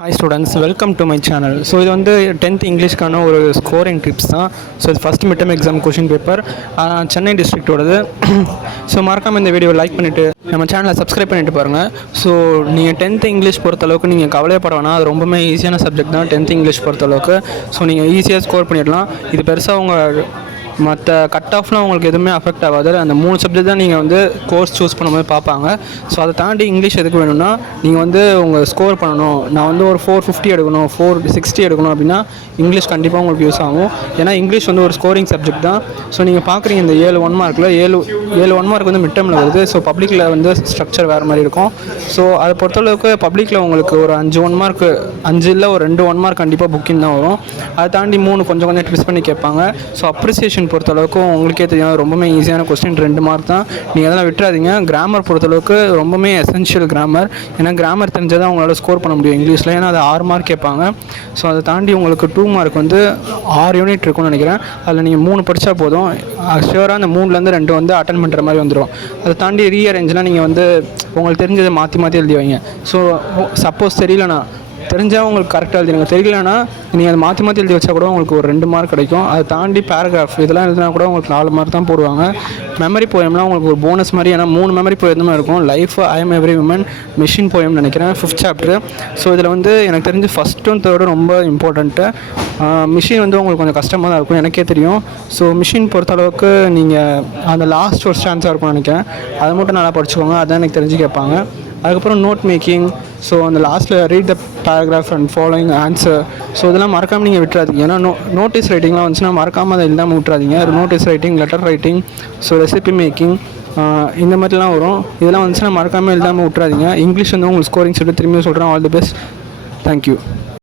Hi students, welcome to my channel. So இது வந்து 10th இங்கிலீஷ்க்கான ஒரு ஸ்கோரிங் டிப்ஸ் தான். ஸோ இது first mid term exam question paper Chennai டிஸ்ட்ரிக்டோடது. ஸோ மறக்காமல் இந்த வீடியோ லைக் பண்ணிவிட்டு நம்ம சேனலை சப்ஸ்கிரைப் பண்ணிட்டு பாருங்கள். ஸோ நீங்கள் 10th இங்கிலீஷ் பொறுத்தளவுக்கு நீங்கள் கவலைப்பட வேணாம், அது ரொம்பவே ஈஸியான சப்ஜெக்ட் தான் 10th இங்கிலீஷ் பொறுத்தளவுக்கு. ஸோ நீங்கள் ஈஸியாக ஸ்கோர் பண்ணிடலாம். இது பெருசாக உங்கள் மற்ற கட் ஆஃப்லாம் உங்களுக்கு எதுவுமே அஃபெக்ட் ஆகாது. அந்த 3 சப்ஜெக்ட் தான் நீங்கள் வந்து கோர்ஸ் சூஸ் பண்ணும்போது பார்ப்பாங்க. ஸோ அதை தாண்டி இங்கிலீஷ் எதுக்கு வேணும்னா, நீங்கள் வந்து உங்கள் ஸ்கோர் பண்ணணும், நான் வந்து ஒரு 450 எடுக்கணும், 460 எடுக்கணும் அப்படின்னா இங்கிலீஷ் கண்டிப்பாக உங்களுக்கு யூஸ் ஆகும். ஏன்னா இங்கிலீஷ் வந்து ஒரு ஸ்கோரிங் சப்ஜெக்ட் தான். ஸோ நீங்கள் பார்க்குறீங்க இந்த 7 1 மார்க்கில் 7 1 மார்க் வந்து மிட் டர்மில் வருது. ஸோ பப்ளிக்கில் வந்து ஸ்ட்ரக்சர் வேறு மாதிரி இருக்கும். ஸோ அதை பொறுத்தளவுக்கு பப்ளிக்கில் உங்களுக்கு ஒரு 5 1 மார்க், 5 இல்லை ஒரு 2 1 மார்க் கண்டிப்பாக புக்கிங் தான் வரும். அதை தாண்டி 3 கொஞ்சம் ட்விஸ்ட் பண்ணி கேட்பாங்க. ஸோ அப்ரிசியேஷன் பொறுத்தளவுக்கு உங்களுக்கே தெரியும், ரொம்பவே ஈஸியான கொஸ்டின், 2 மார்க் தான். நீங்கள் அதெல்லாம் விட்டுறாதீங்க. கிராமர் பொறுத்தளவுக்கு ரொம்பவே எசென்ஷியல் கிராமர். ஏன்னா கிராமர் தெரிஞ்சால் தான் உங்களால் ஸ்கோர் பண்ண முடியும் இங்கிலீஷில். ஏன்னா அது 6 மார்க் கேட்பாங்க. ஸோ அதை தாண்டி உங்களுக்கு 2 மார்க் வந்து 6 யூனிட் இருக்கும்னு நினைக்கிறேன். அதில் நீங்கள் 3 படித்தா போதும். ஷுவராக அந்த 3லேருந்து 2 வந்து அட்டன் பண்ணுற மாதிரி வந்துடும். அதை தாண்டி ரீஅரேஞ்ச்லாம் நீங்கள் வந்து உங்களுக்கு தெரிஞ்சதை மாற்றி எழுதி வைங்க. ஸோ சப்போஸ் தெரியலனா, தெரிஞ்சால் உங்களுக்கு கரெக்டாக எழுதிடுங்க, தெரியலனா நீங்கள் அதை மாற்றி எழுதி வச்சா கூட உங்களுக்கு ஒரு 2 மார்க் கிடைக்கும். அதை தாண்டி பேராகிராஃப் இதெல்லாம் எழுதினா கூட உங்களுக்கு 4 மார்க் தான் போடுவாங்க. மெமரி போயம்லாம் உங்களுக்கு ஒரு போனஸ் மாதிரி. ஏன்னா 3 மெமரி போயம் தான் இருக்கும். Life, I am every woman, மிஷின் போயம்னு நினைக்கிறேன், 5th சாப்டர். ஸோ இதில் வந்து எனக்கு தெரிஞ்சு ஃபஸ்ட்டும் தேர்டும் ரொம்ப இம்பார்ட்டண்ட்டு. மிஷின் வந்து உங்களுக்கு கொஞ்சம் கஷ்டமாக தான் இருக்கும், எனக்கே தெரியும். ஸோ மிஷின் பொறுத்தளவுக்கு நீங்கள் அந்த லாஸ்ட் ஒரு ஸ்டான்ஸாக இருக்கும்னு நினைக்கிறேன், அதை மட்டும் நல்லா படிச்சுக்கோங்க. அதான் எனக்கு தெரிஞ்சு கேட்பாங்க. அதுக்கப்புறம் நோட் மேக்கிங். ஸோ அந்த லாஸ்ட்டில் read the paragraph and following answer. So இதெல்லாம் மறக்காமல் நீங்கள் விட்டுறாதீங்க. ஏன்னா நோட்டீஸ் ரைட்டிங்லாம் வந்துச்சுன்னா மறக்காமல் அதை இல்லாமல் விட்டுறாதீங்க. Notice writing, letter writing, so recipe making, இந்த மாதிரிலாம் வரும். இதெல்லாம் வந்துச்சுன்னா மறக்காமல் இல்லாமல் விட்டுறாதீங்க. இங்கிலீஷ் வந்து உங்களுக்கு ஸ்கோரிங் சொல்லி திரும்பியும் சொல்கிறேன். All the best. தேங்க்யூ.